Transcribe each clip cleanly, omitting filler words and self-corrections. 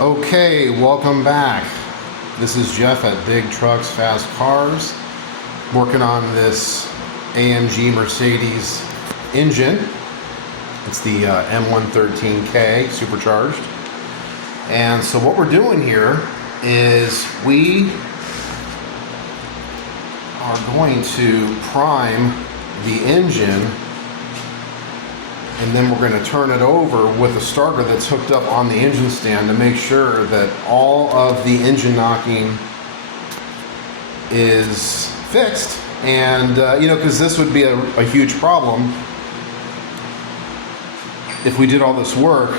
Okay, welcome back. This is Jeff at Big Trucks Fast Cars, working on this AMG Mercedes engine. It's the M113K supercharged. And so what we're doing here is we are going to prime the engine, and then we're going to turn it over with a starter that's hooked up on the engine stand to make sure that all of the engine knocking is fixed. And because this would be a huge problem if we did all this work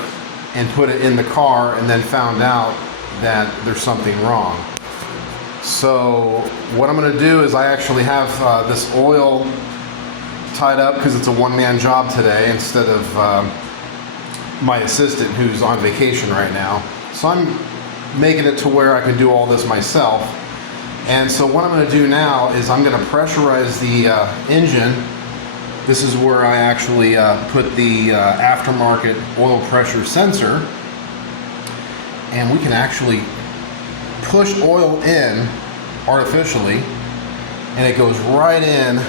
and put it in the car and then found out that there's something wrong. So what I'm going to do is I actually have this oil tied up because it's a one-man job today instead of my assistant who's on vacation right now. So I'm making it to where I can do all this myself. And so what I'm going to do now is I'm going to pressurize the engine. This is where I actually put the aftermarket oil pressure sensor, and we can actually push oil in artificially, and it goes right in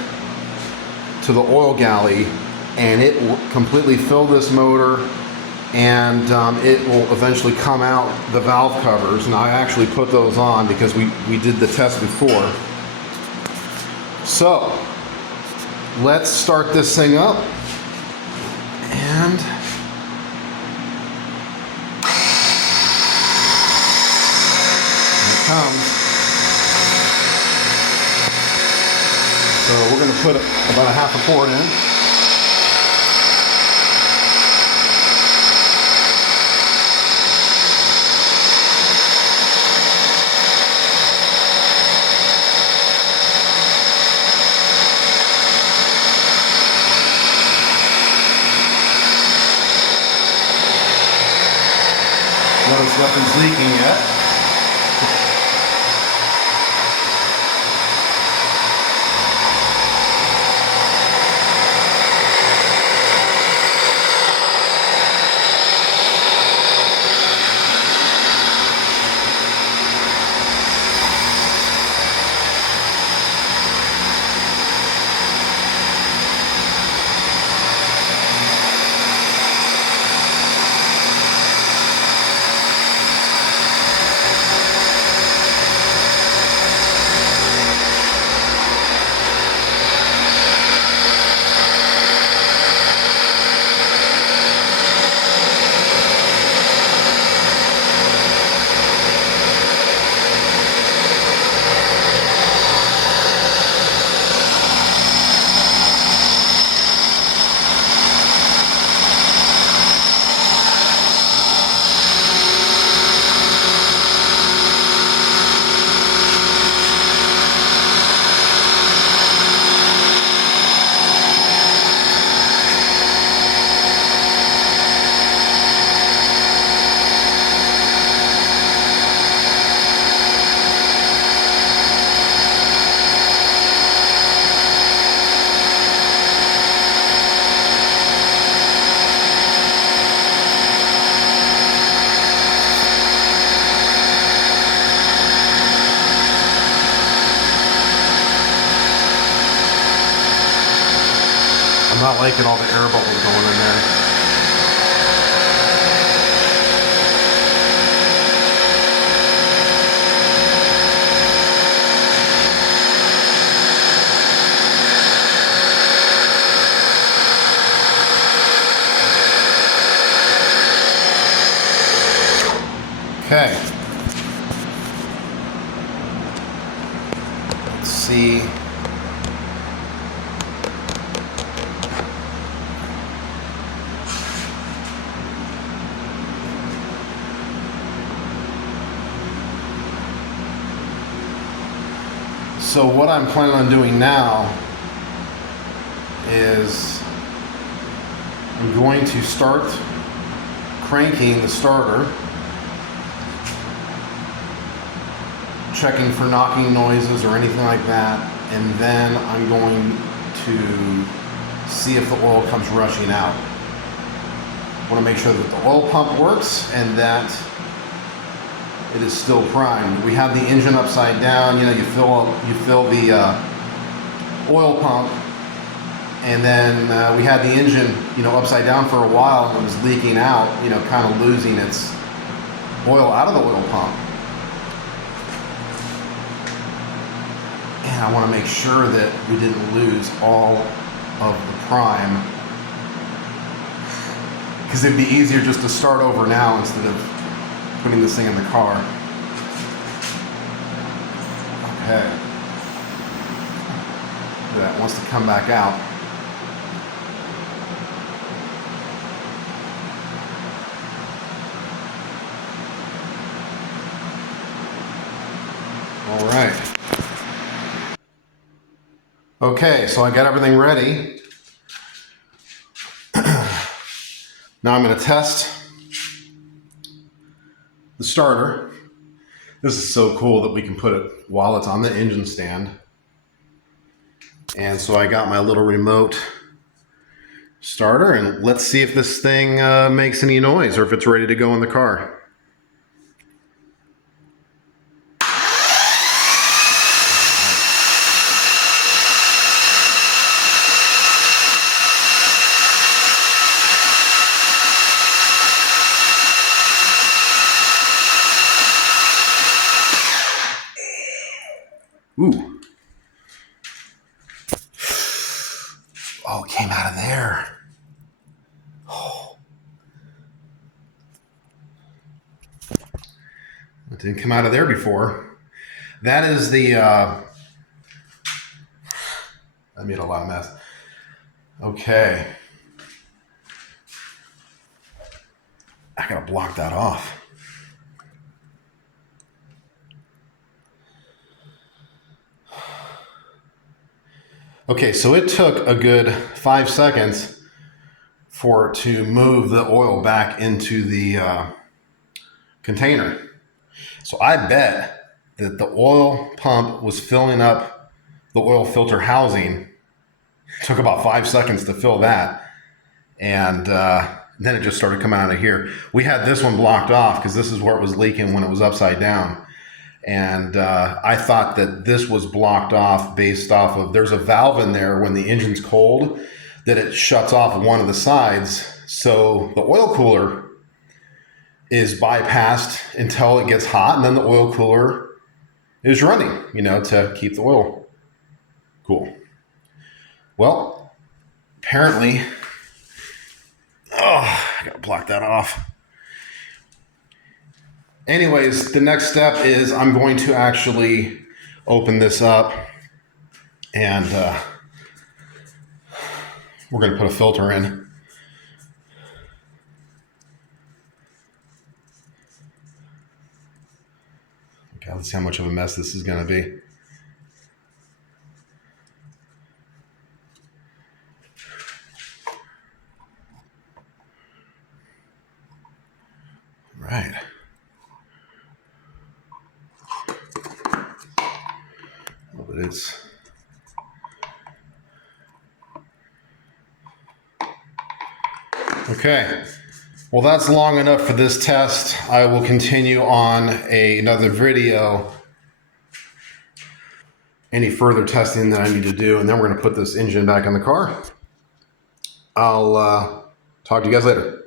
to the oil galley, and it will completely fill this motor, and it will eventually come out the valve covers. And I actually put those on because we did the test before. So let's start this thing up, and here it comes. So we're going to put about a half a quart in. Notice nothing's leaking yet. I'm not liking all the air bubbles going in there. Okay. Let's see. So what I'm planning on doing now is I'm going to start cranking the starter, checking for knocking noises or anything like that, and then I'm going to see if the oil comes rushing out. I want to make sure that the oil pump works and that it is still primed. We have the engine upside down. You know, you fill the oil pump, and then we had the engine, you know, upside down for a while, and it was leaking out, you know, kind of losing its oil out of the oil pump. And I want to make sure that we didn't lose all of the prime, because it'd be easier just to start over now instead of putting this thing in the car. Okay. That wants to come back out. All right. Okay, so I got everything ready. Now I'm going to test the starter. This is so cool that we can put it while it's on the engine stand. And so I got my little remote starter, and let's see if this thing makes any noise or if it's ready to go in the car. Ooh. Oh, it came out of there. Oh. It didn't come out of there before. That is the, I made a lot of mess. Okay. I gotta block that off. Okay, so it took a good 5 seconds for it to move the oil back into the container. So I bet that the oil pump was filling up the oil filter housing. It took about 5 seconds to fill that. And then it just started coming out of here. We had this one blocked off because this is where it was leaking when it was upside down. And I thought that this was blocked off based off of, there's a valve in there when the engine's cold that it shuts off one of the sides. So the oil cooler is bypassed until it gets hot, and then the oil cooler is running, you know, to keep the oil cool. Well, apparently, I gotta block that off. Anyways, the next step is I'm going to actually open this up, and we're going to put a filter in. Okay, let's see how much of a mess this is going to be. Right. But it's okay. Well, that's long enough for this test. I will continue on another video. Any further testing that I need to do, and then we're going to put this engine back in the car. I'll talk to you guys later.